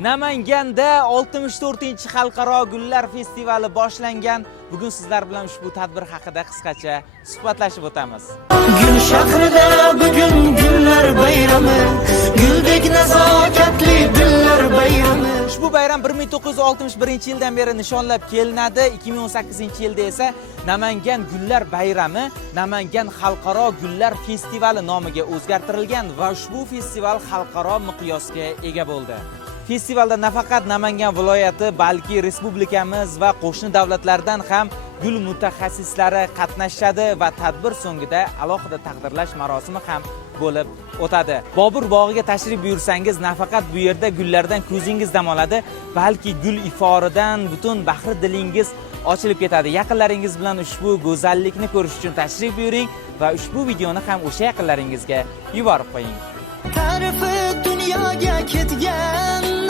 Namanganda 64-xalqaro gullar festivali boshlangan. Bugun sizlar bilan ushbu tadbir haqida qisqacha suhbatlashib o'tamiz. Gul shahrida bugun gullar bayrami, guldek nazokatli dillar bayrami. Ushbu bayram 1961-yildan beri nishonlab kelinadi. 2018-yilda esa Namangan gullar bayrami Namangan xalqaro gullar festivali nomiga o'zgartirilgan va ushbu festival xalqaro miqyosga ega bo'ldi. Festivalda nafaqat Namangan viloyati, balki respublikamiz va qo'shni davlatlardan ham gul mutaxassislari qatnashadi va tadbir so'ngida alohida taqdirlash marosimi ham bo'lib o'tadi. Bobur bog'iga tashrif buyursangiz, nafaqat bu yerda gullardan ko'zingiz dam oladi, balki gul iforidan butun bahri dilingiz ochilib ketadi. Yaqinlaringiz bilan ushbu go'zallikni ko'rish uchun tashrif buyuring va ushbu videoni ham o'sha yaqinlaringizga yuborib qo'ying. Tarifi dunyoga ketgan